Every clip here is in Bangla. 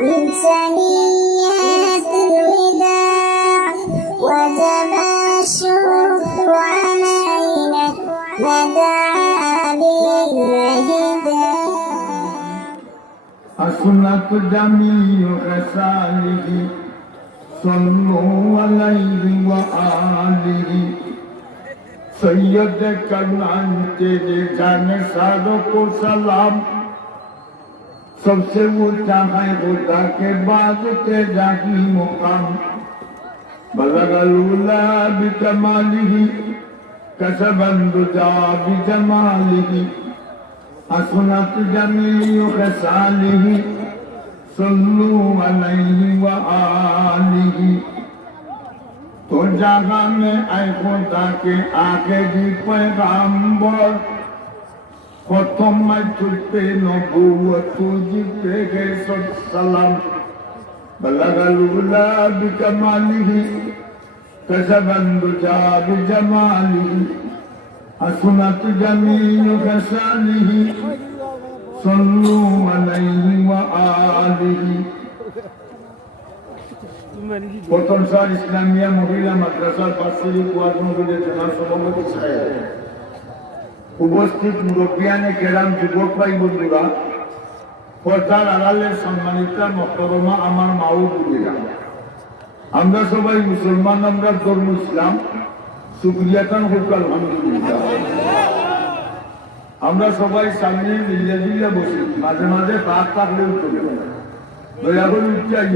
من ثنيات الوداع وجب الشكر علينا ما دعا بالهدى السنة جميع خصاله صلوا عليه وآله سید کرنان تیرے جانے ساروں کو سلام سب سے اونچا ہے خدا کے بعد تیرا ہی مقام بلغ العلا بکمالہ کسب الدجا بجمالہ حسنت جمیع خصالہ صلوا علیہ وآلہ تو جگہ میں اے خدا کے آخری پیغمبر ختم تجھ پہ نبوت تجھ پہ گئے سب سلام بلغ العلا بکمالہ کسب الدجا بجمالہ حسنت جمیع خصالہ صلوا علیہ وآلہ প্রথম সার ইসলামিয়া মহিলা মাদ্রাসার বাৎসরিক ওয়াজ মাহফিলের জনাব সভাপতি সাহেব, উপস্থিত মুরব্বিয়ানে কেরাম, যুবক ভাই বন্ধুরা, পর্দার আড়ালের সম্মানিতা মহতরমা আমার মা ও বোনেরা, আমরা সবাই মুসলমান, আমরা ধর্ম ইসলাম, শুকরিয়াতান হোক আলহামদুলিল্লাহ। আমরা সবাই সামনে মিল্লা জিল্লা বসি, মাঝে মাঝে পাক থাকলেও চলবে না, দয়া করে উচ্চাই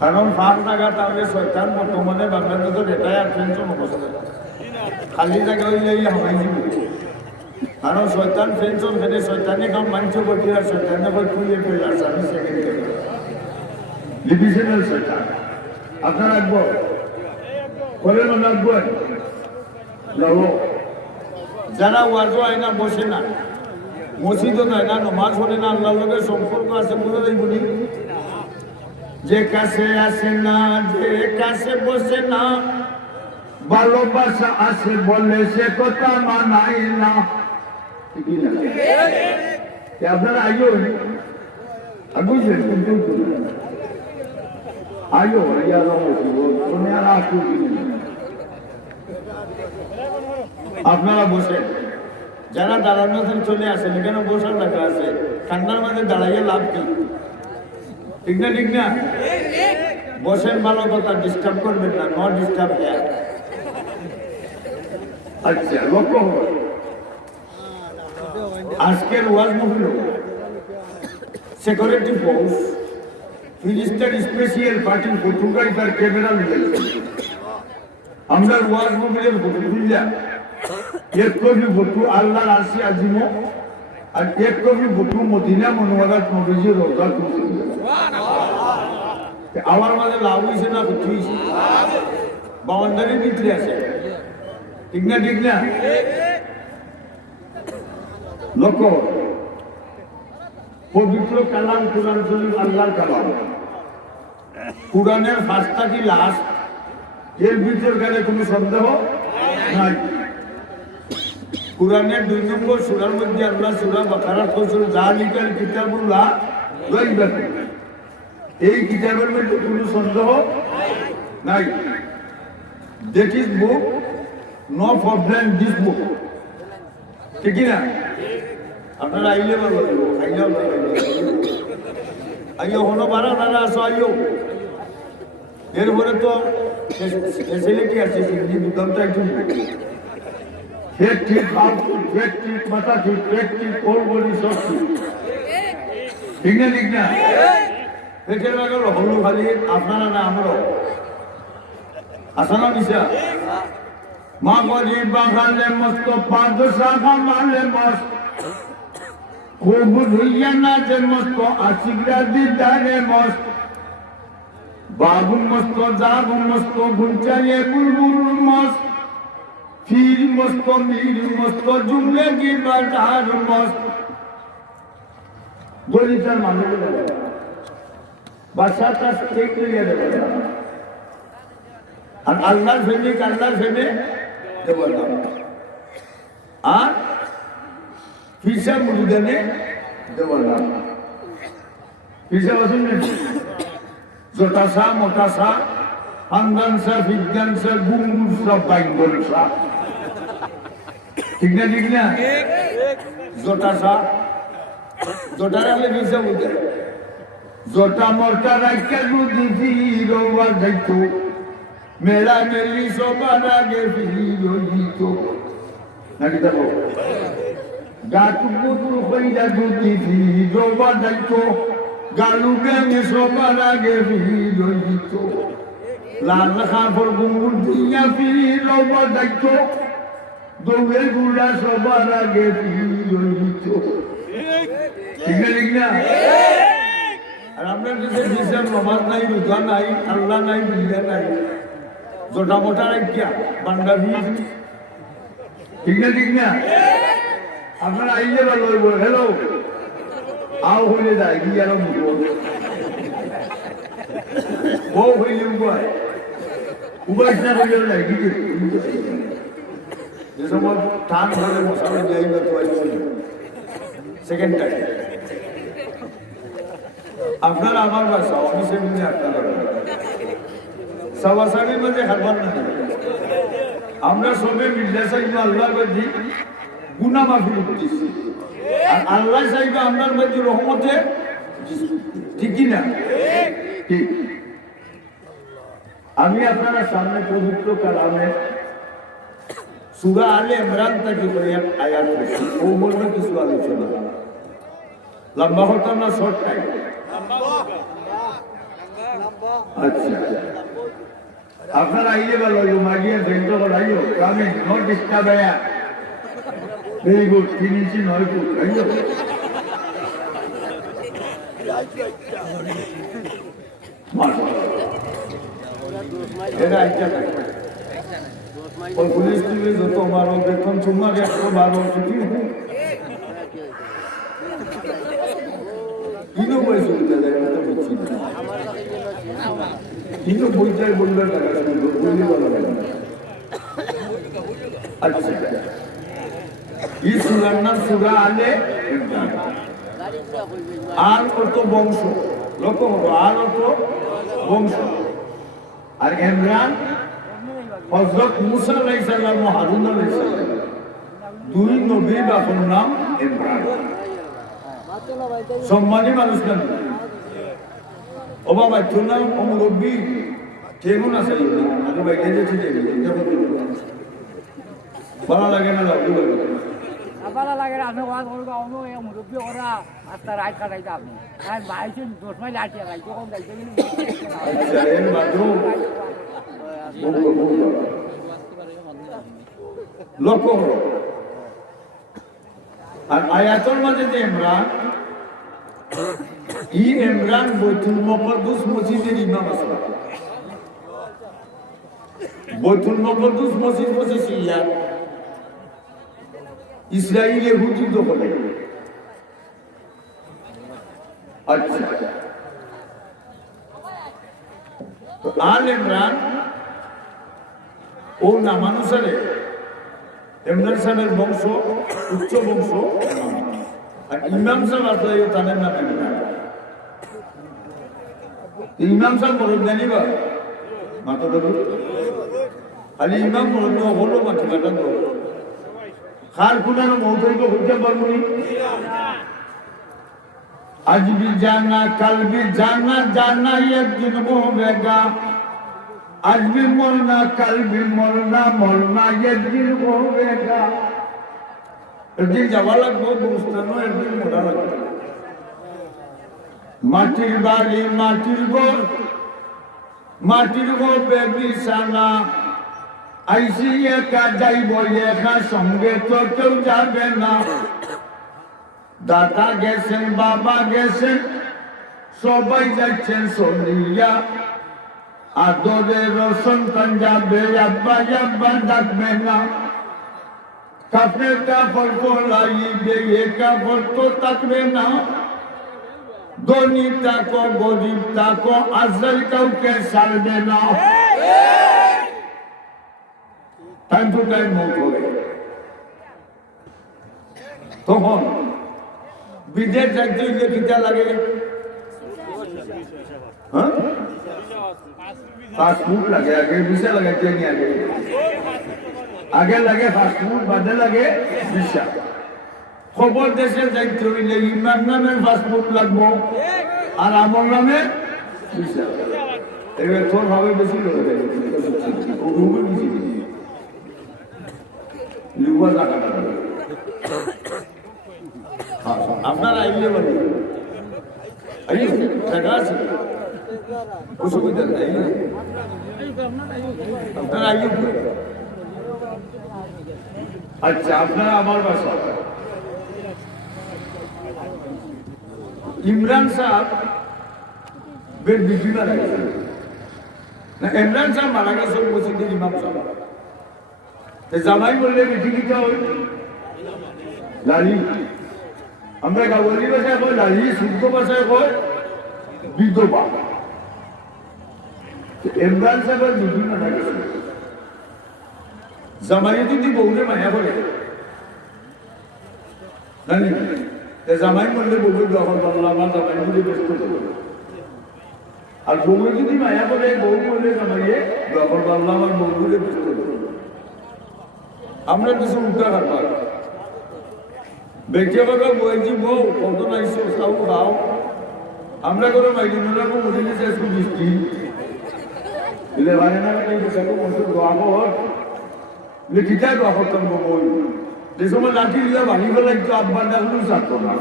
কারণ ফাঁক জায়গা তাহলে শয়তান বর্তমানে বাংলাদেশের এটাই আর টেনশন অবস্থা খালি জায়গা হইলে হামাই দিব। কারণ শয়তান টেনশন খেলে শয়তানে কাম মানছে করতে আর শয়তানে করে তুই একটু আর সার্ভিস সেকেন্ডারি ডিভিশনাল শয়তান আপনার রাখবো করে না রাখবো যাবো। যারা ওয়াজও হয় না, বসে না, মসজিদও যায় না, নমাজ পড়ে না, আল্লাহর লোকের সম্পর্ক আছে বলে বলি, যে কাছে আসে না, যে কাছে বসে না, ভালোবাসা আছে বলে সে কথা মানাই না। আপনারা আইও বুঝলেন, কিন্তু আইও আপনারা বসে, যারা দাঁড়ানো চলে আসেন, এখানে বসার দেখা আছে, ঠান্ডার মাঝে দাঁড়াইয়া লাভ কি? ঠিক না? ঠিক না? বসেন, ভালো কথা, ডিস্টার্ব করবেন না, নট ডিস্টার্ব হেয়ার। আচ্ছা, লক্ষ্য আজকের ওয়াজ মাহফিল সিকিউরিটি ফোর্স ফিলিস্তিন স্পেশাল পার্টি ফটোগ্রাফার ক্যামেরা নিয়ে আমরা ওয়াজ মাহফিলের ফটো তুললাম। এক কবি ফটো আল্লাহর আরশে আজিম আর এক কবি ফটো মদিনা মুনওয়ারাত নবীজির রওজা তুলছে। আমার মাঝে লাভ হয়েছে না ক্ষতি হয়েছে? বাউন্ডারির ভিতরে আছে, ঠিক না? ঠিক না? লক্ষ্য, পবিত্র কালাম কুরআন শরীফ আল্লাহর কালাম, কুরআনের ফার্স্টটা কি লাস্ট, এর ভিতর গেলে কোনো সন্দেহ নাই। কুরআনের 2 নম্বর সূরার মধ্যে আল্লাহ সূরা বাকারা কইছেন যালিকাল কিতাবুল্লাহ রাইবা ফিহি, এই কিতাবের মধ্যে কোনো সন্দেহ নাই। That is book, no problem this book, ঠিক না? আপনারা আইলে ভালো লাগবে, আইলেও ভালো লাগবে, আইও হলো বারা দাদা আসো, আইও। এরপরে তো ফেসিলিটি আছে, সিগনি দুদামটা একটু ঠিক মাথা ঠিক বলি সব ঠিক না? ঠিক না? পেটের লাগালো হলু খালি আপনারা না আমরাও আসানা মিশা মা গরিব বাগালে মস্ত পাদশাহ মালে মস্ত খুব রুইয়া না যে মস্ত আশিকরা দিদারে মস্ত বাবু মস্ত জাগু মস্ত গুঞ্চায়ে বুলবুল মস্ত ফির মস্ত মীর মস্ত জুমলে কি বাজার মস্ত গরিবটার মানুষ বাসাটা ঠিক লিয়ে দেবে আর আল্লাহর ফেলে দেবো না। আর ফিসা মুরিদানে দেবো না। কিসে বসুন জোটা সা মোটা সা আঙ্গান সা বিজ্ঞান সা গুঙ্গুর সা বাইঙ্গল সা ঠিক না জোটা সা জোটা রাখলে কিসে বুঝে জোটা মোটা রাখা যদি ফিরোয়া যাইতো মেলা মেলি সবার আগে ফিরো নাকি দেখো গাটু পুতুল কইরা যদি ফিরোয়া যাইতো গালু ব্যাঙে সবার আগে ফিরো লাল খাফর গুঙ্গুর দিয়া ফিরোয়া যাইতো দৌড়ে গুলা সবার আগে ফিরো ঠিক না আর আপনার দেশে হিসাব নমাজ নাই রোজা নাই আল্লাহ নাই বিল্লা নাই জোটা মোটা রাখিয়া বান্ডা ভিড় ঠিক না আপনারা আইলে ভালো হইব হ্যালো আও হইলে যায় কি আর বউ হইলে উপায় উপায় না হইলে যায় কি যে সময় টান ধরে মশালা যাই না তো সেকেন্ড টাইম আপনারা আমার বাসা অফিসে মিলে আপনারা সবাসাবির মধ্যে হারবার না আমরা সবে মিল্লা সাহিব আল্লাহ বাদি গুনাহ মাফি করতেছি আর আল্লাহ সাহিব আপনার মধ্যে রহমতে ঠিক না ঠিক আমি আপনারা সামনে পবিত্র কালামে সূরা আলে ইমরান থেকে এক আয়াত পড়ছি ও মধ্যে কিছু আলোচনা লম্বা হতো না শর্ট টাইম আচ্ছা আপনারা আইলে ভালো মাগিয়ে ভেন্টো করাইও আমি নট ডিস্টার্ব আয়া ভেরি গুড 3 ইঞ্চি 9 ফুট আইও এটা আইটা ওই পুলিশ টিভি যত মারো বেতন তোমার একশো বারো ছুটি কিনো পয়সা উঠে যায় না বুঝছি কিনো বইটাই বলবে টাকা বললে বলা যায় না আচ্ছা এই সুরার নাম সূরা আলে ইমরান আর অর্থ বংশ লক্ষ্য করো আর অর্থ বংশ আর ইমরান হযরত মুসা আলাইহিস সালাম ও হারুন আলাইহিস সালাম দুই নবীর বাপের নাম ইমরান সম্মানী মানুষ না ও বাবা তোর নাম মুরব্বী কেমন আছে আগে বাইরে যেতে ভালো লাগে না ভালো লাগে না আপনি ওয়াজ করবো অন্য মুরব্বী ওরা আস্তা রাইট কাটাইতে আপনি আর বাইরে 10 মাইল আটিয়া রাইতে কম যাইতে লক্ষ্য করো আর আয়াতের মাঝে যে ইমরান এই ইমরান বাইতুল মুকদ্দাস মসজিদের ইমাম আছে বাইতুল মুকদ্দাস মসজিদ বসে সিরিয়া ইসরায়েল ইহুদি দখলে আচ্ছা তো আল ইমরান ও নামানুসারে ইমরান সাহেবের বংশ উচ্চ বংশ আর ইমাম সাহেব আসলে তাদের নাম ইমাম সাহেব মরদ জানি বা মাথা দেব খালি ইমাম মরদ হলো মাটি কাটা তো খার কুনানো মৌতরিক হইতে পারবো নি আজ भी जाना कल भी जाना जाना एक दिन होगा आज भी मरना कल भी मरना मरना एक दिन होगा একদিন যাওয়া লাগবে গুরুস্থানও একদিন মরা লাগবে মাটির বাড়ি মাটির ঘর বিছানা আইসি একা যাইব একা সঙ্গে তো কেউ যাবে না দাদা গেছেন বাবা গেছেন সবাই যাচ্ছেন সলিয়া আদরের সন্তান যাবে আব্বা আব্বা ডাকবে না কাপড়ের কাপড় পরাইবে এ কাপড় তো থাকবে না ধনী থাকো গরিব থাকো আজরাইল কাউকে ছাড়বে না টাইম টু টাইম মৌত হবে তখন বিদেশ যাইতে হইলে কিতা লাগে हाँ 5 फुट लगे आगे विषा लगाते नहीं आगे लगे 5 फुट बादे लगे विषा खबर देशे जाइते হইলে ইমাম নামে 5 ফুট লাগবো আর আমল নামে বিশা এবার তোর ভাবে বেশি লড়ে গেল ও রুবে বেশি লুবা জায়গাটা আপনারা আইলে বলে আইলে জায়গা আছে অসুবিধা নাই আপনারা আইলে আচ্ছা আপনারা আমার বাসা ইমরান সাহেব বের বিক্রি মারা গেছে না ইমরান সাহেব মারা গেছে মসজিদের ইমাম সাহেব জামাই বললে বিক্রিটা ওই লালি আমরা গাওয়ালি ভাষায় কই লালি শুদ্ধ ভাষায় কই বিধবা ইমরান সাহেবের বিক্রি মারা গেছে জামাই যদি বউরে মায়া করে জানি জামাই বললে বউকে দখল করলো আমার জামাই বলে ব্যস্ত করলো আর বউকে যদি মায়া করে বউ বললে জামাইয়ে দখল করলো আমার বউ বলে ব্যস্ত করলো আমরা কিছু উল্টা কারবার বেঁচে বাবা বলছি বউ কত নাইছো খাও খাও আমরা করে মাইকি নোলাবো মরিলে শেষ করে দিচ্ছি দিলে ভাই না সেরকম ওষুধ দোয়া কর লিখিটাই দোয়া করতাম বই যে সময় লাঠি দিয়ে ভাঙি ফেলে একটু আব্বার ডাকলেও চাকতো না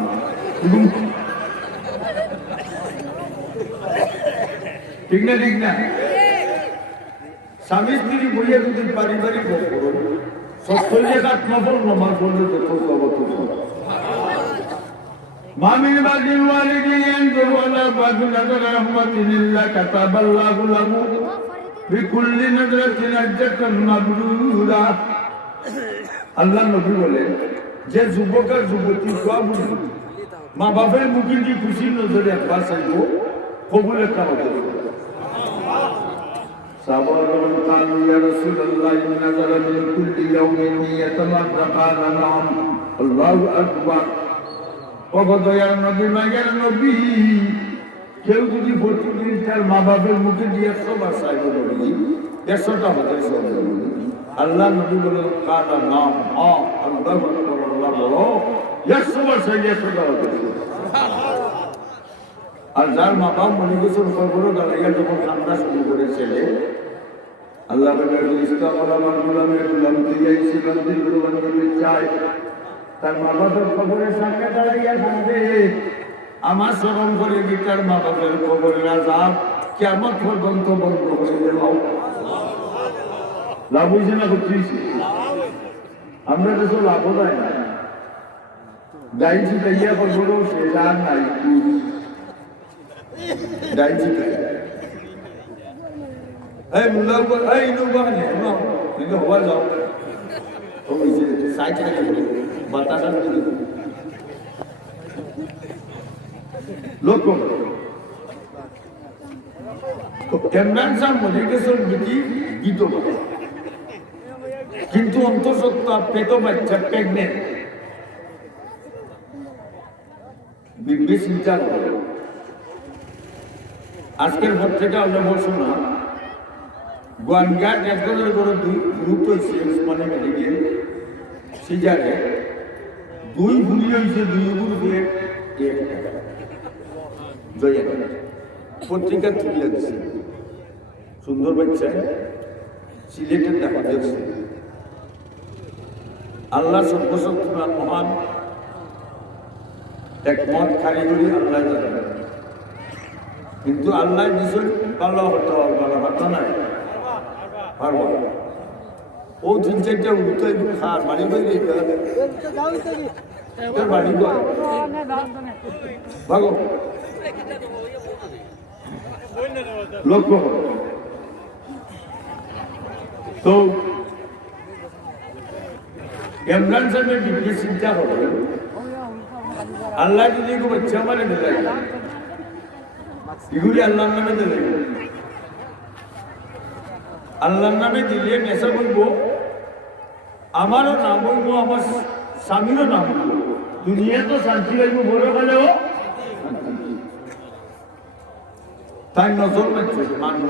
ঠিক না ঠিক না স্বামী স্ত্রী বইয়ে যদি পারিবারিক সত্তরের আত্মফল নমার করলে যথেষ্ট অবস্থ মামিন বাজির ওয়ালিদিন দুরওয়ালা বাজু নজর রহমাতিল্লাহ কাতাবাল্লাহু লাহু বিকুল্লি নজরাতিন আজজাতান মাবরুরা আল্লাহ নবী বলেন যে যুবক আর যুবতী দোয়া বুঝি মা বাপের মুখে কি খুশি নজরে একবার চাইব কবুলের কামত সাবারুন কানু ইয়া রাসূলুল্লাহ নাযারা মিন কুল্লি ইয়াউমিন ইয়াতামাদ্দাকানা নাম আল্লাহু আকবার ওগদয়ার নবী মায়ের নবী কেউ যদি প্রতিদিন তার মা বাপের মুখে দিয়ে 100 বার চাইব নবী 100টা হতে আল্লাহ নবী বলে কানা নাম আল্লাহু আকবার আল্লাহ বলো 100 বার চাইলে 100টা হতে আর যার মা বাপ মনে গোসল করবো দাঁড়াইয়া যখন কান্না শুরু করে ছেলে আল্লাহ চায় তার মা বাপের খবরের সামনে দাঁড়াইয়া থাকবে আমার স্মরণ করে কি তার মা বাপের খবরের আযাব কিয়ামত পর্যন্ত বন্ধ করে দেব লাভ হয়েছে না করতেছি আমরা তো লাভ হয় না দাইছি তাইয়া করবো সে যার নাই দাইছি এই মুলা এই নুবা নে নো কিন্তু হওয়া যাও ও এই যে সাইড থেকে বাতাস আর লোক ইমরান সাহেব মজিকেশ্বর বিটি গীত বলে কিন্তু অন্তঃসত্ত্বা পেট বাচ্চা প্রেগনেন্ট বিবি চিন্তা করে আজকের পর থেকে আমরা বলছো না গোয়ানঘাট একজনের বড় গ্রুপ হয়েছে উসমানী মেডিকেল সিজারে 2 ভুলি হয়েছে 2 গ্রুপে 1 টাকা জয়া পত্রিকা তুলে দিচ্ছে সুন্দর বাচ্চা সিলেটের দেখা যাচ্ছে আল্লাহ সর্বশক্তিমান মহান একমত কারিগরি আল্লাহ জানে কিন্তু আল্লাহ দিয়েছেন ভালো হতো ভালো হতো না পারবো ও 3-4টা উঠতে খার বাড়ি বাড়ি বাড়ি ভাগো লোক তো ইমরান সাহেবের বিপরীত চিন্তা হবে আল্লাহ যদি কোনো বাচ্চা মানে দিলে এগুলি আল্লাহর নামে দিলে আল্লাহর নামে দিলে নেশা বলবো আমারও নাম বলবো আমার স্বামীরও নাম বলবো দুনিয়া তো শান্তি পাইব বড় হলেও তাই নজর মানছে মানব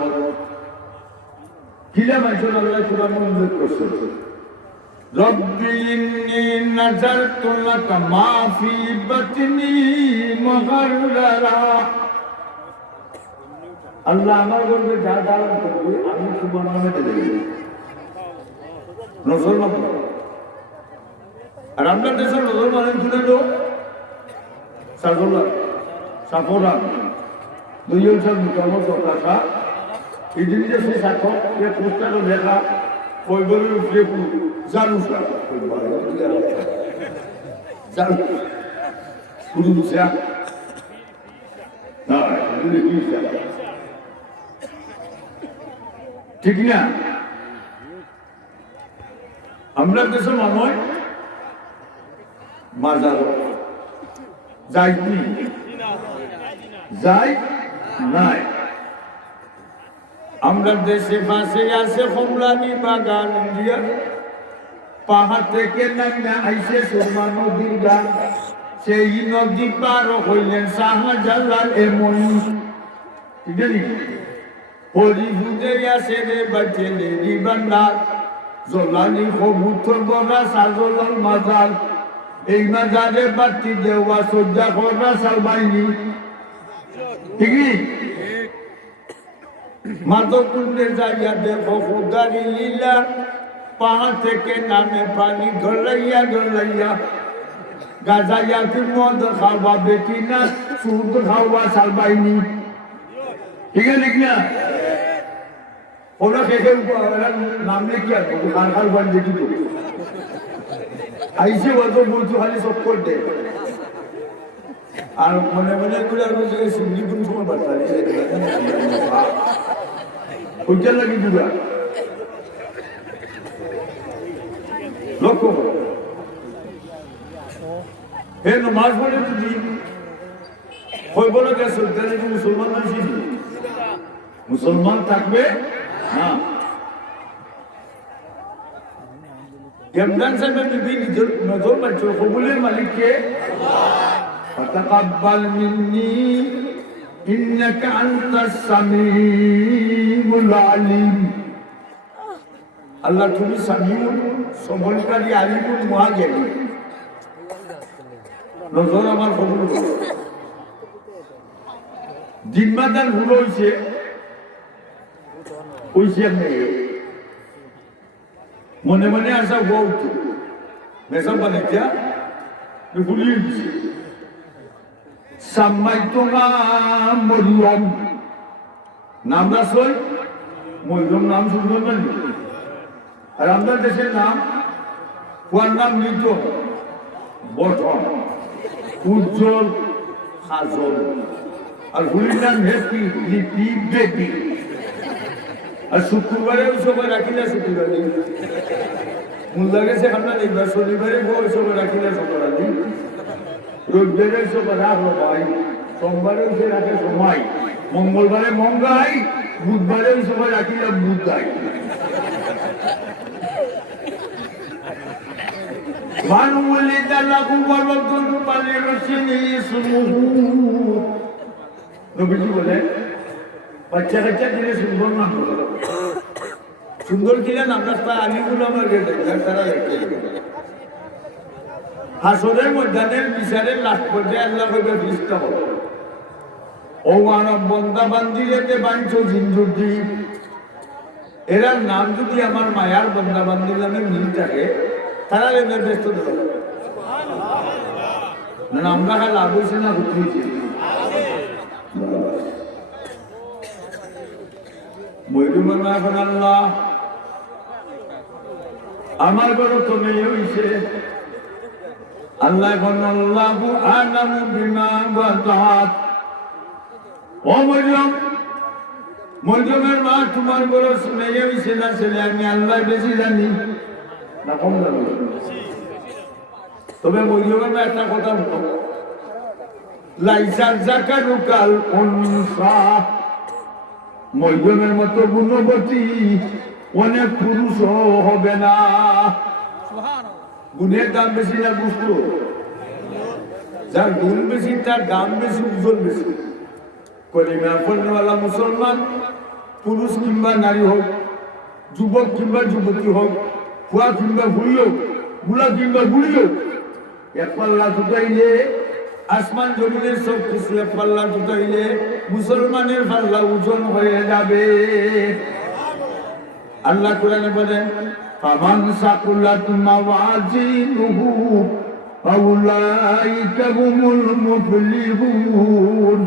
কিলা মানছে আল্লাহ কোরআন উল্লেখ করছে রব্বি ইন্নী নাযারতু লাকা মা ফি বাতনি মুহাররারা আল্লাহ আমার গর্বে যা ধারণ করবে আমি তোমার নামে দেব নজর মানব আর আপনার দেশের নজর মানে শুনে তো সাগরলা সাফরা দুইজন সব মোটামুটি কথা এই জিনিসটা সে সাক্ষর যে পোস্টারও লেখা কইবলের উপরে জানু জানু শুরু বুঝা না ঠিক না আমরা দেশের মানুষ মাজার যাইনি যাই নাই আমরা দেশে পাশে আছে কমলানি বাগান দিয়া পাহাড় থেকে নামিয়া আইসে সুরমা নদীর গান সেই নদী পার হইলেন শাহজালাল এমন ঠিক আছে হরিপুরে আছে রে বাচ্চে লেডি বান্দার জলানি কবুতর বড়া সাজলাল মাজার এই মাজারে বাতি দেওয়া সজ্জা করা সালবাইনি ঠিক মাধবকুণ্ডে যাইয়া দেখো খুদারি লীলা পাহাড় থেকে নামে পানি গলাইয়া গলাইয়া গাজাইয়া কি মদ খাওয়া বেটি না সুদ খাওয়া সালবাইনি ঠিক আছে ঠিক না ওরা খেতে নাম লিখে খান খাল বান দেখি তো আইসে বলতো বলতো খালি সব করতে আর মনে মনে করে আর বলছে সিন্ধি কোন সময় বার্তা ওইটা লাগি দুগা লক্ষ্য হে নমাজ পড়ে যদি হইব না কে সুলতানে কি মুসলমান আছি মুসলমান থাকবে না ইমরান সাহেব বিবি নিজের নজর মানছে কবুলের মালিক কে فتقبل مني إنك أنت السميع العليم الله তুমি সামিউল সমলকারী আলিমুল মুহাজ্জির নজর আমার কবুল জিম্মাদার ভুল হইছে মনে মনে আসা বহুত মেসা বানাইয়া ভুলিয়ে দিছে সাম্মাইতুহা মরিয়ম নাম রাসূল মরিয়ম নাম শুনবেন না আর আমাদের দেশের নাম কোন নাম মৃত বটন উজ্জ্বল হাজল আর হুলির নাম হ্যাপি লিপি বেবি আর শুক্রবারে ওই সময় রাখি না শুক্রবারে মুল্লা গেছে আপনার এইবার শনিবারে ওই সময় রাখি না শুক্রবারে রবিবারে ওই সময় রাখলো ভাই সোমবারে ওই রাখে সময় মঙ্গলবারে মঙ্গাই বুধবারে ওই সময় রাখি না বুধাই মান উলিদা লাহু ওয়ালাদুন ফালিহসিনি ইসমুহু নবীজি বলে বাচ্চা কাচ্চা দিলে সুন্দর নাম সুন্দর দিলে নাম রাস্তা আলিগুলো আমার গেছে তারা দেখতে হাসরের ময়দানের বিচারের লাস্ট পর্যায়ে আল্লাহ কইবে ফিরিস্তা বলে ও মানব বন্দা বান্দিরেতে বাঞ্ছো জিঞ্জুর দ্বীপ এরা নাম যদি আমার মায়ার বন্দা বান্দির নামে মিল থাকে তারা এদের ব্যস্ত দেবে না আমরা খালি লাভ হয়েছে না ক্ষতি হয়েছে ময়ূরমান এখন আল্লাহ আমার বড় তো নেই হয়েছে আল্লাহ এখন আল্লাহু আলামু বিমা ওয়াদাত ও মরিয়মের মা তোমার বড় শুনে হয়েছে না ছেলে আমি আল্লাহ বেশি জানি না কম জানি তবে মরিয়মের মা একটা কথা বলো লাইসা যাকারু কাল উনসা মরিয়মের মতো গুণবতী অনেক পুরুষ হবে না গুণের দাম বেশি না বুঝলো যার গুণ বেশি তার দাম বেশি ওজন বেশি কলিমা পড়নেওয়ালা মুসলমান পুরুষ কিংবা নারী হোক, যুবক কিংবা যুবতী হোক, ফুয়া কিংবা বুড়ি হোক, বুড়া কিংবা বুড়ি হোক, এক পাল্লা জুটাইলে আসমান জমিনের সব কিছু এক পাল্লা জুটাইলে মুসলমানের পাল্লা ওজন হয়ে যাবে। আল্লাহ কোরআনে বলেন, ফামান সাকুলাত মাওয়াজিনুহু ফাউলাইকা হুমুল মুফলিহুন।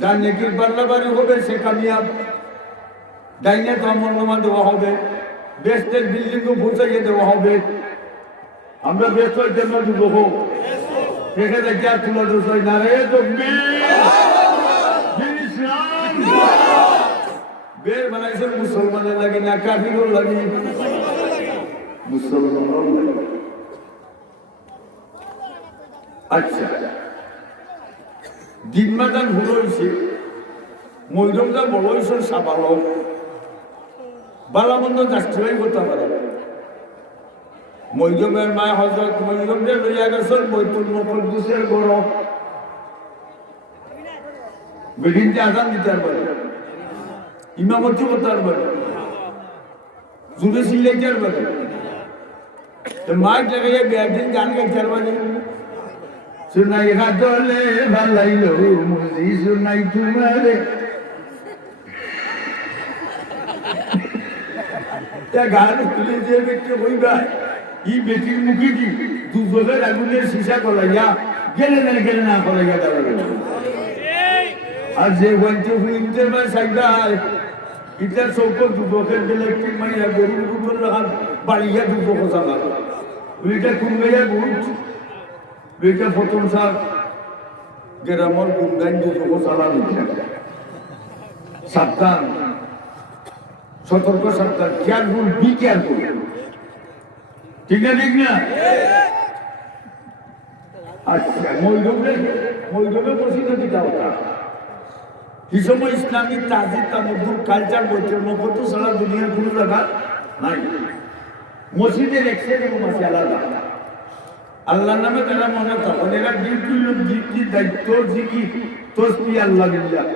যার নেকির পাল্লা ভারী হবে সে কামিয়াব। ডাইনে তো আমলনামা দেওয়া হবে, বেস্টের বিল্ডিংও পৌঁছাইয়ে দেওয়া হবে। আমরা বেস্ট হইতে আমরা যুবক হোক, দেখে দেখে আর তুলা দোষ হয় না রে বের বানাইছেন মুসলমানের লাগি না কাফিরও লাগি? মুসলমানও লাগি। আচ্ছা, দিনমাদান ভুল হয়েছে, মৈরমটা বড় হয়েছে সাবালক, বালামন্দ জাস্টিফাই করতে পারে। মৈরমের মায় হজরত মৈরমকে লইয়া গেছেন বৈতুল মুকদ্দাসের গড়, বেদিনকে আজান দিতে পারে, ইমামতি করতে পারে, জুড়ে সিলেক্টার পারে, মাইক লাগাইয়া বেদিন গান গাইতে পারে। সুনাই হাতলে ভালাইলো মুজি সুনাই তোমারে, গান খুলে যে ব্যক্তি হইবা ই বেটির মুখে দি দুজনের আগুনের সীসা কলাইয়া গেলে না কলাইয়া দাঁড়াবে। আর যে বলছে হুইনতে বা সাইডায় এটা চৌকর দুদকের ইলেকট্রিক মাইয়া গরুর গুটর লাগান বাড়িয়া দুদক চালা ওইটা কুমগাইয়া গুট ওইটা প্রথম সার গ্রামের কুমগাইন দুদক চালানো। সাবধান, সতর্ক, সাবধান, কেয়ারফুল, বি কেয়ারফুল। ঠিক না? ঠিক না? আচ্ছা, মৈরবে প্রসিদ্ধ দিতে হবে। এই সময় ইসলামিক তাজিদ তামদ্দুর কালচার বৈচিত্র্য কত সারা দুনিয়ার কোনো জায়গা নাই। মসজিদের এক্সের এবং মাসি আলাদা। আল্লাহর নামে যারা মনে তখন এরা ডিউটি দায়িত্ব জিকি তসবি আল্লাহ বিল্লাহ।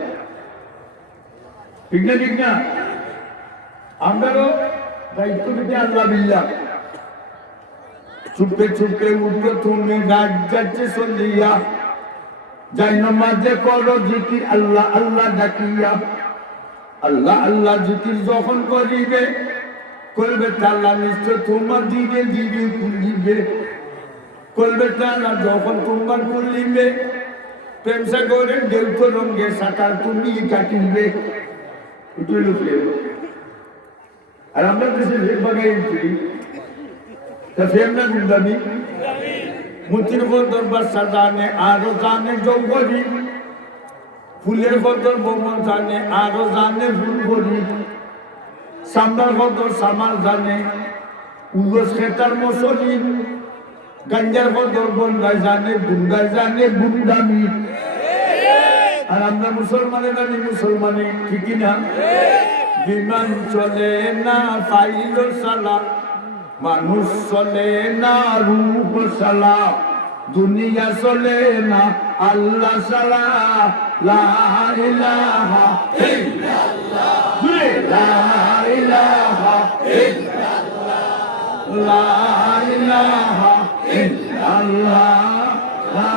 ঠিক না? ঠিক না? আমরাও দায়িত্ব দিতে আল্লাহ বিল্লাহ। চুপে চুপে উঠে তুমি রাত যাচ্ছে সন্ধিয়া, যাই নামাজে করো জিকির আল্লাহ আল্লাহ ডাকিয়া। আল্লাহ আল্লাহ জিকির যখন করিবে করবে তাল্লা নিশ্চয় তোমার দিবে দিবে খুলিবে। করবে তাল্লা যখন তোমার খুলিবে প্রেমসা করে দেউত রঙ্গে সাকার তুমি কাটিবে। এটাই লোক। আর আমরা দেশে ভেগ বাগাই তা ফের না গুন্দামি মূর্তির উপর দরবার সাজানে আরো জানে জঙ্গলি, ফুলের বদর ভ্রমণ জানে আরো জানে ফুল বলি, সামলার বদর সামাল জানে উগস খেতার মশলি, গাঞ্জার বদর বন্ধায় জানে গুন্ডায় জানে গুন্ডামি। আর আমরা মুসলমানের জানি মুসলমানে, ঠিক না? বিমান চলে না পাইল সালা, মানুষ চলে না রূপ সালা, দুনিয়া চলে না আল্লাহ সালা। লা ইলাহা ইল্লাল্লাহ, লা ইলাহা ইল্লাল্লাহ, লা ইলাহা ইল্লাল্লাহ, লা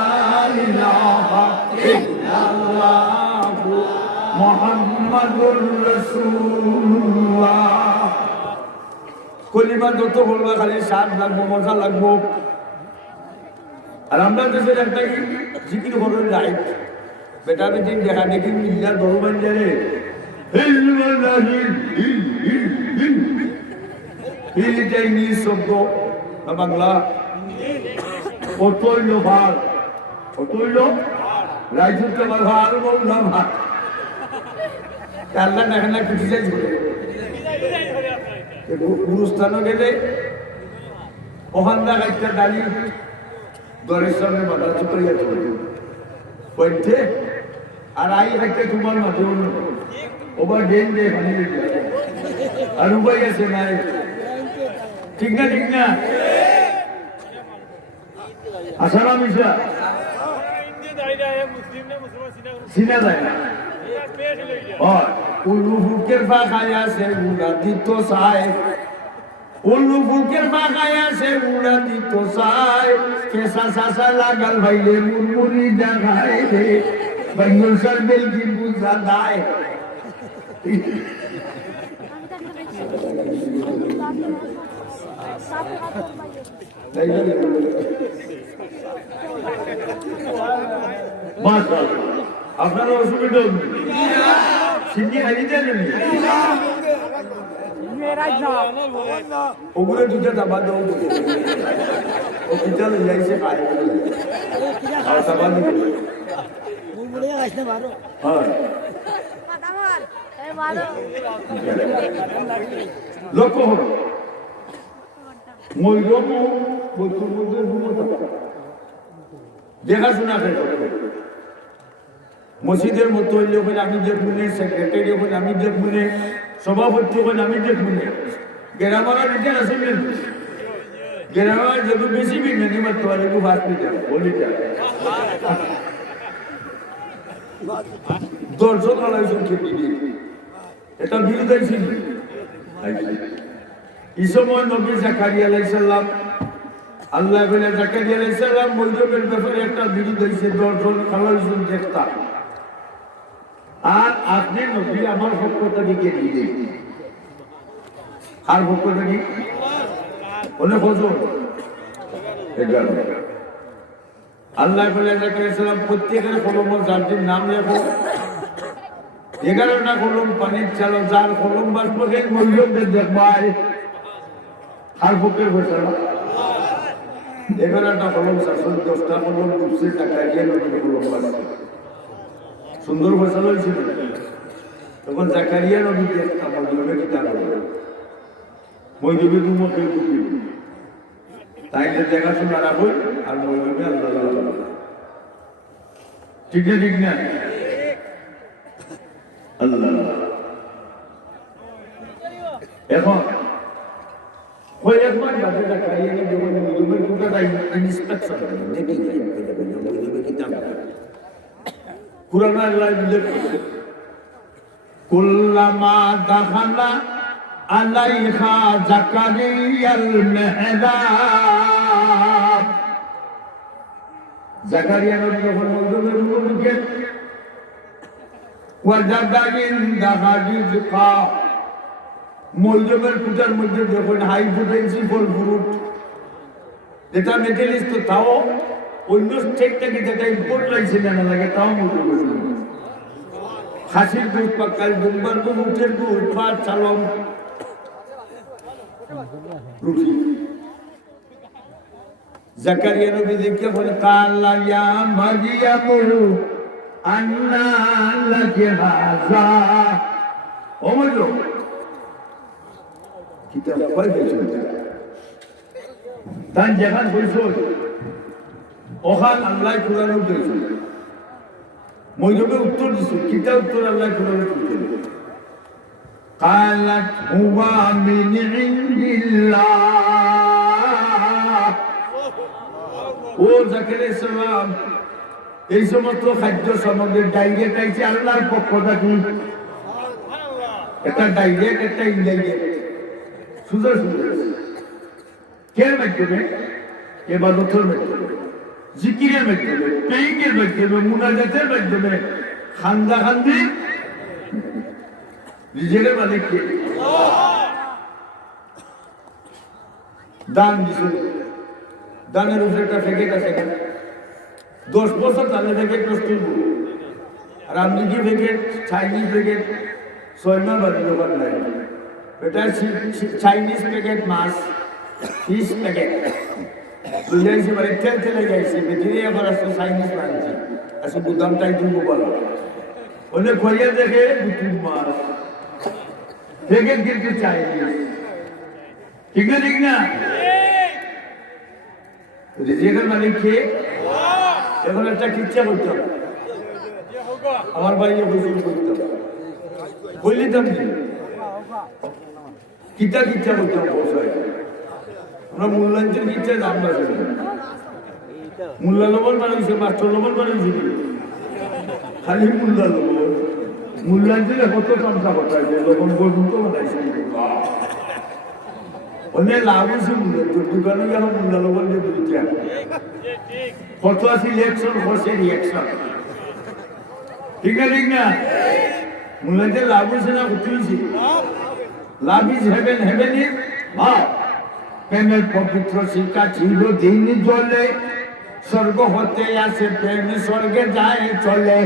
ইলাহা ইল্লাল্লাহ মুহাম্মাদুর রাসূলুল্লাহ। কলিমা যত বলবো খালি স্বাদ লাগবো, মজা লাগবো। আর আমরা দেশের একটা জিকির হলো রাইট, বেটা বেটি দেখা দেখি মিল্লা দল বাঞ্জারে ইংলিশ শব্দ বাংলা অতইল ভাল, অতইল রাইজুতে ভাল বললাম ভাত আল্লাহ দেখেন না ক্রিটিসাইজ করে। গুরুস্থানও গেলে ওখান একটা ডালি ঘরের সামনে বাধা চুপাইয়া চলবে আর আই একটা তোমার মাঝে ওবার ডেন দিয়ে পানি আর উপায় আছে নাই। ঠিক না? ঠিক না? আসালাম ইসা চিনা যায় না উল্লু বুকের পাখায় আছে উড়া দিত চাই উল্লু বুকের পাখায় আছে উড়া দিত চাই কেসা চাষা লাগাল ভাইলে মুরমুরি দেখায় রে বাইন সার বেলকি বুঝা দায় আপনারা অসুবিধা সিদ্ধি খাইতে জানেন ওগুলো দুটা দাবা দাও ও পিতা লই যাইছে খায় আর দাবা দিবে ওগুলো আইছে মারো হ্যাঁ মাদামার এই মারো লক্ষ্য হলো ময়ূরম বৈকুর মধ্যে ঘুমোতে দেখাশোনা করে মসজিদের মতো হইলে ওখানে আমি দেখবুনে সেক্রেটারি ওখানে আমি দেখবুনে সভাপতি ওখানে আমি দেখবুনে গ্রামারা দিতে আসেন গ্রামার যত বেশি বিজ্ঞানী মাত্র পারে খুব হাসপিটাল বলি দর্শক আলাইছেন খেতে দিয়ে এটা বিরোধী ছিল এই সময় নবী জাকারিয়া আলাইহিস সালাম আল্লাহ বলে জাকারিয়া আলাইহিস সালাম ময়ূরের ব্যাপারে একটা বিরোধ হয়েছে দর্শন খালাইছেন দেখতা আর আপনি নবী আমার পক্ষ থেকে কে দিবে আর পক্ষ থেকে অনেক হজম আল্লাহ বলে জাকারিয়া সালাম প্রত্যেকের কলমের যার নাম লেখো 11টা কলম পানির চালো যার কলম বাসবে ময়ূরদের দেখবাই আর পক্ষের ফেসলা 11টা কলম শাসন 10টা কলম ডুবছে টাকা দিয়ে নদীতে কলম বাসবে সুন্দর ফসল হয়েছিল তখন জাকারিয়া নবী দেখতাম ময়ূরে কিতাব ময়ূরে দুমকে ডুবি তাই দেখাশোনা রাখুন আর ময়ূরে আল্লাহ ঠিক না ঠিক না আল্লাহ এখন ওই একবার বাজে জাকারিয়া নে যখন ময়ূরের কুটাটা ইন্সপেকশন দেখি ময়ূরে কিতাব কুরআন আল্লাহ উল্লেখ করেছে কুল্লামা দাখালা আলাইহা জাকারিয়াল মেহরাব জাকারিয়া নবী যখন মসজিদের রুমে ঢুকেন ওয়াজাদা ইনদাহা রিজকা মসজিদের পূজার মধ্যে যখন হাই পোটেন্সি ফল ফ্রুট যেটা মেটেলিস্ট তো তাও অন্য স্টেট থেকে যেটা ইম্পোর্ট লাগছে না লাগে তাও মজুর খাসির দুধ পাকাল দুম্বার দুধ উঠের দুধ পাট চালম রুটি জাকারিয়া নবী দেখে বলে কাল্লা ইয়া মারিয়ামু আন্না লাকি হাযা ও মজুর কিতাব কই বেচুন তান যেখান বলছো ওখান আল্লাহ কুরআনে দিয়েছে ময়ূরে উত্তর দিছে কিতা উত্তর আল্লাহ কুরআনে দিয়েছে قالت هو من عند الله ও জাকারিয়া সালাম এই সমস্ত খাদ্য সামগ্রী ডাইরেক্ট আইছে আল্লাহর পক্ষ থেকে এটা ডাইরেক্ট একটা ইনডাইরেক্ট সুন্দর সুন্দর কে মাধ্যমে ইবাদতের মাধ্যমে জিকিরের মাধ্যমে পেইংয়ের মাধ্যমে মুনাজাতের মাধ্যমে খান্দা খান্দি রিজেকের মালিক কে দান দিছে দানের উপরে একটা প্যাকেট আছে 10 বছর তাহলে প্যাকেট নষ্ট হইব আর আমি কি প্যাকেট চাইনিজ প্যাকেট 6 মাস বাড়ি দোকান নাই এটা চাইনিজ প্যাকেট মাছ ফিশ প্যাকেট বুঝাইছি মানে তেল তেলে যাইছে বেদিনে আবার আসছে চাইনিজ মানছি আসলে গুদামটাই দিব বলো অনেক খোঁজে দেখে দুটি মাছ প্যাকেট কিন্তু চাইনিজ ঠিক না ঠিক না রিজেকের মালিক কে এখন একটা কিচ্ছা করতাম আমার বাড়ি হুজুর করতাম বললিতাম কিতা কিচ্ছা করতাম বসায় আমরা মূল্যাঞ্চল কিচ্ছা দাম বাড়ছে মূল্যা লবণ বানাইছে মাস্টার লবণ বানাইছে খালি মূল্যা লোক মূল্যায়ন দিলে কত টনকা কথা যখন পর্যন্ত বানাইছে অনেক লাভ হয়েছে মূল্য তোর দোকানে গেল মূল্যা লোক যে দুইটা কত আছে ইলেকশন করছে রিয়াকশন ঠিক আছে ঠিক না মূল্যায়ন লাভ হয়েছে না ক্ষতি হয়েছে love is heaven heaven is ভাব প্রেমের পবিত্র শিক্ষা ছিল দিন জ্বলে স্বর্গ হতে আসে প্রেম স্বর্গে যায় চলে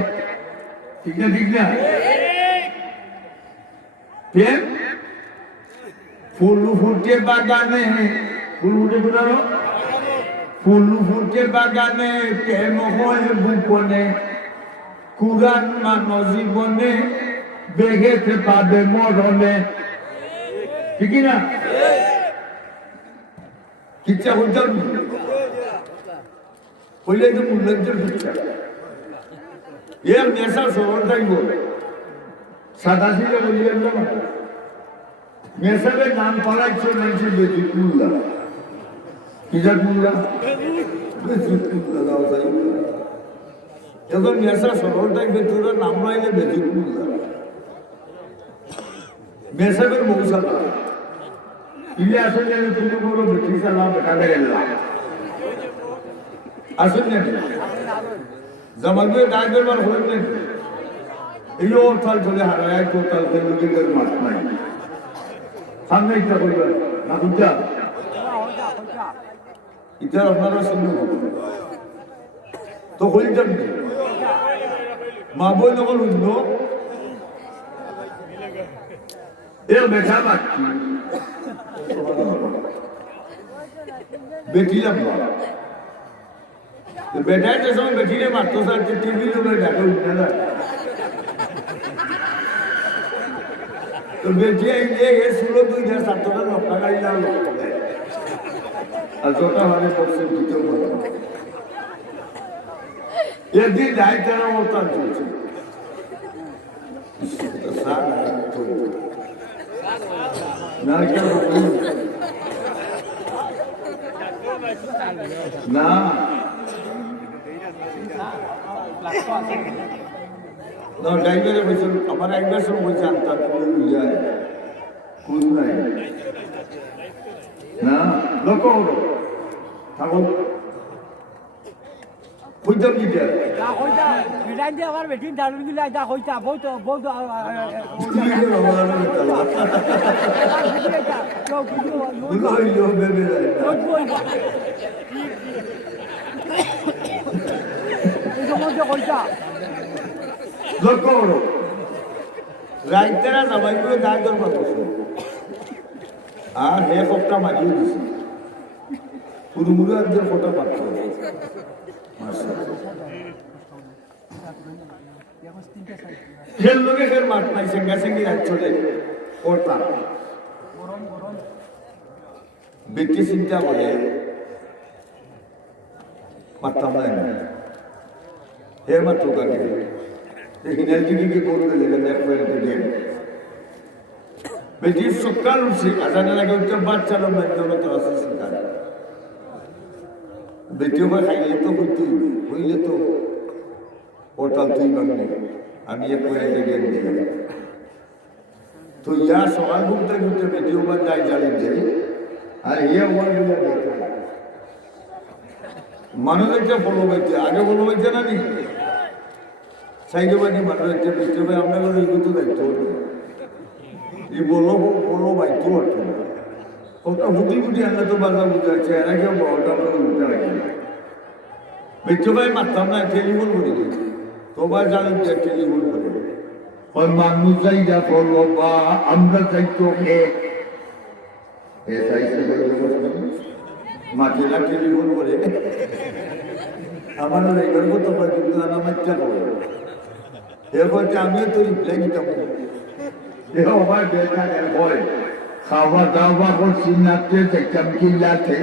ঠিক না ঠিক না প্রেম ফুল ফুটে বাগানে ফুল ফুটে কোথাও ফুল ফুটে বাগানে প্রেম হয় গোপনে কুরআন মানো জীবনে বেগেতে পাবে মরণে ঠিক না কিচ্ছা বলতাম হইলে তো মূল্যাঞ্চল কিচ্ছা এর নেশা সরল থাকবো সাদা ছিল বলিলেন না নেশাকে নাম পালাইছে মানুষের বেজিত মুল্লা কিজাত মুল্লা বেজিত মুল্লা দাও তাই যখন নেশা সরল থাকবে তোরা নাম লাইলে বেজিত মুল্লা নেশাবের মৌসালা ইলে আসলে তুমি বড় বেটি সালাম বেটাবে এল্লা আসুন না জামালপুরে ডাক্তার বার হলেন না এই অর্থাল চলে হারায় কোথাল লোকের মাছ নাই সামনে ইচ্ছা করবে না বুঝা ইচ্ছা আপনারা শুনবেন তো হয়ে যান মা বই যখন উঠল এর বেটা বাচ্চি বেটিলাম बेटा के समय बेटी ने मारतो सर टीवी लो बेटा को उठा ना तो बेटी आई ये सुनो तो इधर सातों का लपका गाड़ी लाओ अजोका हमारे पक्ष से जीतो बोलो ये दिन जाए तेरा होता है ना क्या ना না ড্রাইভারে বলছে আমার একবার সময় বলছে আনতাম বুঝায় খুঁজ নাই না লোক হলো ঠাকুর খুঁজতাম দিতে আমার বেটি দারুণ গিলা যা হইতা বহুত বহুত রাইতেরা সবাই করে গায়ে দরবা করছে আর হে ফোকটা মারিয়ে দিছে পুরুমুরু একজন ফোটা পাচ্ছ লোকে ফের মাঠ নাই সেঙ্গা সেঙ্গি রাত চলে ওটা ব্যক্তি চিন্তা করে মারতাম না হে মাত্র কাকে হিনালটিকে করতে দিলেন এক পয়েন্টে দেন বেটি সকাল উঠছে আজানের আগে উঠতে বাচ্চারা মাধ্যমে আছে সকাল বেটিও বা খাইলে তো করতে হইলে তো পোর্টাল তুই বাংলে আমি এক পয়েন্টে দেন দিলাম তো ইয়া সকাল ঘুমতে ঘুরতে বেটিও বা যাই জ্বালিয়ে দেয় আর ইয়ে ওয়ানগুলো দেখতে মানুষেরটা বলো বাইতে আগে বলো বাইতে না নি সাইডে বাড়ি মানুষ একটা পেতে ভাই আমরা কোনো এগুলো তো দায়িত্ব করবো এই বলো বলো বাইতে হতো না ওটা বুদ্ধি বুদ্ধি আনলে তো বাজার বুঝাচ্ছে এরা কেউ বড়টা আমরা উঠতে রাখি পেতে ভাই মারতাম না টেলিফোন করে দিয়েছি তোমার জানি টেলিফোন করে ওই মানুষ চাইটা বলবো বা আমরা চাইতো মাটিরা টেলিফোন করে আমার রেগার করতে পারি কিন্তু আমার ইচ্ছা করে এরপর আমিও তো রিপ্লাই দিতাম আমার বেটা হয় খাওয়া দাওয়া করছি নাচতে দেখতাম কিল্লাতে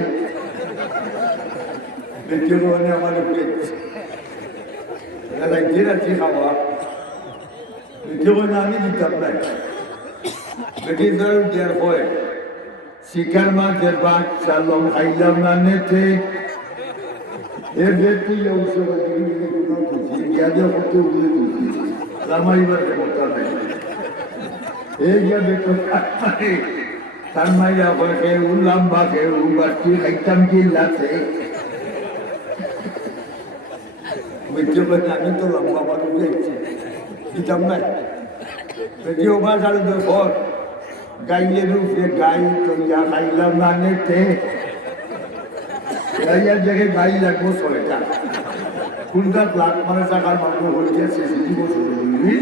বেটিও মানে আমার পেট রাখতে রাখছি খাওয়া বেটিও মানে আমি দিতাম না বেটি ধর দেওয়ার হয় শিকার মাছের বাচ্চা লম খাইলাম না নেতে এ ব্যক্তি গিয়া দিয়ে কত উঠলে তুলছি রামাইবার ক্ষমতা নেই এই গিয়া দেখো তার মাইয়া বলে কেউ লম্বা কেউ বাচ্চি খাইতাম চিল্লাছে মিত্র বলে আমি তো লম্বা মানুষ দেখছি দিতাম না যদিও বা চালু দেখর গাইয়ের উপরে গাই তৈয়া খাইলাম রানেতে গাইয়ার জায়গায় গাই লাগবো 6টা কোনটা লাখ মানে টাকার মাত্র হয়েছে সেসি বছর বুঝবি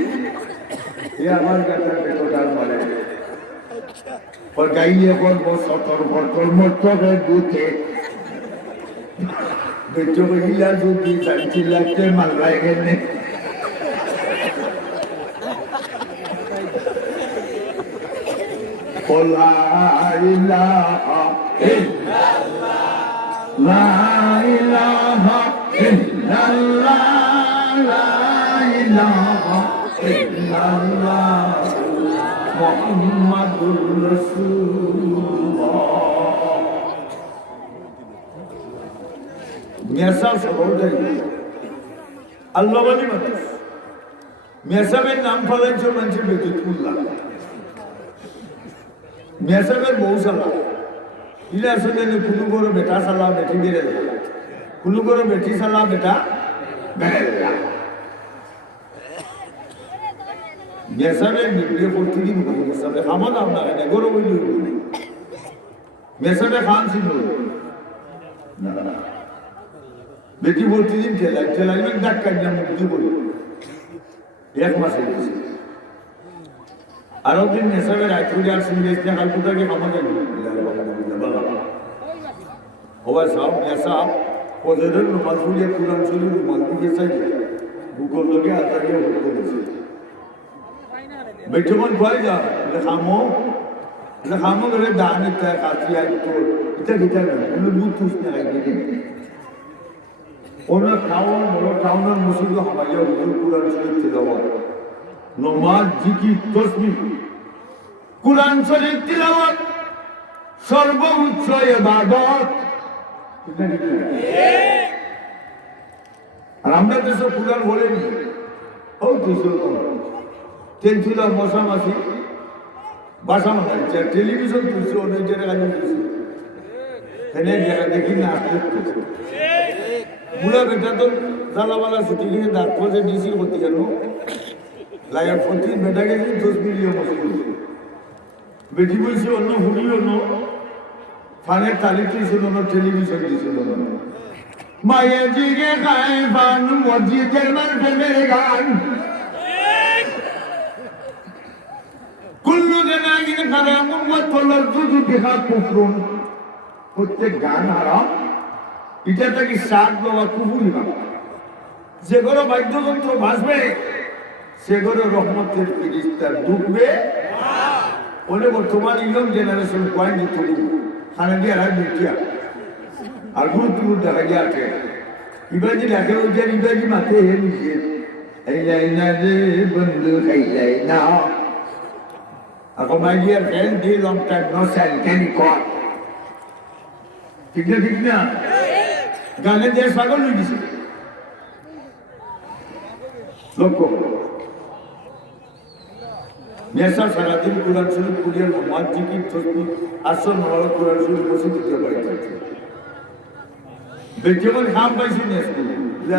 এ আমার গাটার বেতনটার মানে গাইয়ে বলবো সতর বটর মটরে দুধে বেচো গিলা যদি চাইছি লাগতে মাল্লাই গেলে লা ইলাহা ইল্লাল্লাহ লা ইলাহা ইল্লাল্লাহ লা ইলাহা ইল্লাল্লাহ মুহাম্মাদুর রাসূলুল্লাহ মিয়াসা সবটাই আল্লাহ বলি মানুষ মিয়াসাবের নাম ফলাইছে মানুষের বেতুল্লাহ মেসাবের বউ সালা ইলে আসলে কোনো বড় বেটা সালা বেটি বেড়ে কোনো বড় বেটি সালা বেটা বেড়ে মেসাবের বিক্রিয়া প্রতিদিন করি মেসাবে খামো দাম না কেন গরম হইল মেসাবে খান ছিল বেটি প্রতিদিন ঠেলাই ডাক কাটিয়ে মুক্তি করি 1 মাসে গেছে আরো দিন নেশাবের আইতুরি আর সিংহেশ নে হালকুটাকে খামা যাবে ওবা সব নেশা ওদের মালফুলিয়া কুরআন শরীফ মালফুলিয়া চাই বুকল লগে আতারিয়া হতে গেছে বেটমন কই যা খামো ধরে দানি তা কাটিয়া তো এটা দিতে না কোনো বুতুস না আইবে ওনা খাওয়ার বড় টাউনের মসজিদে হামাইয়া হুজুর কুরআন শরীফ তিলাওয়াত নমাজ জিকির তাসবিহ কুরআন শরীফ তিলাওয়াত সর্বোচ্চ ইবাদত আর আমরা তো সব কুরআন বলেনি ও তো টেনশন মশামাছি বাসা মাথায় টেলিভিশন তুলছে অনেক জায়গায় তুলছে এনে দেখা দেখি না আসলে বুড়া বেটা তো জ্বালাবালা ছুটি গিয়ে দাঁত পচে ডিসি করতে গেল লাগার প্রতি বেটা গেছে 10 মিলিয়ন বছর বেটি বলছে অন্য হুড়ি অন্য ফানের তালি তুলছিল না টেলিভিশন দিছিল না মায়ে জিগে খায় বান মসজিদের মারফেমের গান কুল্লু জানাগিন হারামুন ওয়া তালাজ্জুজু বিহা কুফরুন প্রত্যেক গান হারাম এটা থেকে সাত বাবা কুফুরি বাবা যে ঘরে বাদ্যযন্ত্র বাজবে সে ঘরে রহমতের ফেরেশতা ঢুকবে ওনে বর্তমান ইয়ং জেনারেশন পয়েন্ট দিতে খানা দিয়ে আর দেখিয়া আর গুরুত্ব দেখা যাচ্ছে ইবাজি ডাকে ওই ইবাজি মাতে হে নিছে এই লাইনা রে বন্ধু এই লাইনা my dear friend, this long time no send any call. ঠিক না গানে দেশ পাগল হয়ে গেছে লক্ষ্য নেশা সারাদিন কোরআন শরীফ পড়িয়া নামাজ জিকির তসবিহ আসর মহরত কোরআন শরীফ বসে দিতে পারে বেজমান খাম পাইছি নেশ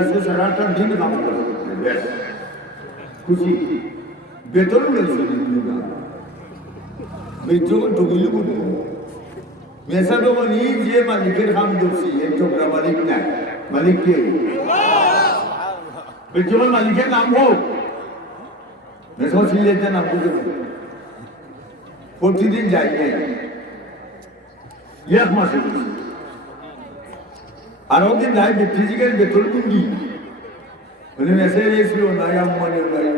আজকে সারাটা দিন কাম করে বেশ খুশি বেতন মিলছে বেজমান ঢুকিলে বলি মেসা তো বলি যে মালিকের কাম করছি এই ছোকরা মালিক না মালিক কে বেজমান মালিকের নাম হোক মেসা সিলেটের নাম বুঝে প্রতিদিন যাই এক মাসে আরো দিন নাই ফিজিক্যাল বেতন কুন্দি মানে মেসেজ এসেছিল নাই আম্মানে নাই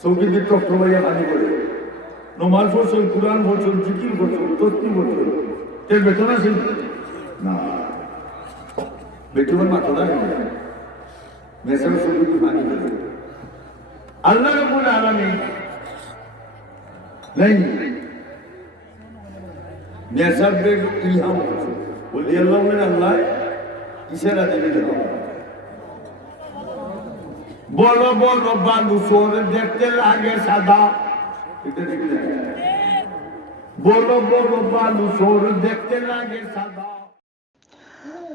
সৌকিদের টক্ট ভাইয়া হানি করে নমাজ বছর কুরআন বছর জিকির বছর তসবিহ বছর এর বেতন আছে না বেতন মাত্র না মেসেজ সৌকিদ হানি করে আল্লাহ রাব্বুল আলামিন নাই মেসাবের ইলহাম বলি আল্লাহ আল্লাহ ইশারা দিয়ে দিল বড় বড় বালু চোর দেখতে লাগে সাদা এটা ঠিক না? বড় বড় বালু চোর দেখতে লাগে সাদা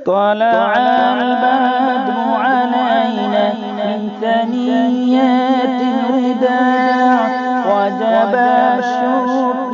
طلع البدر علينا من ثنيات الوداع وجب الشكر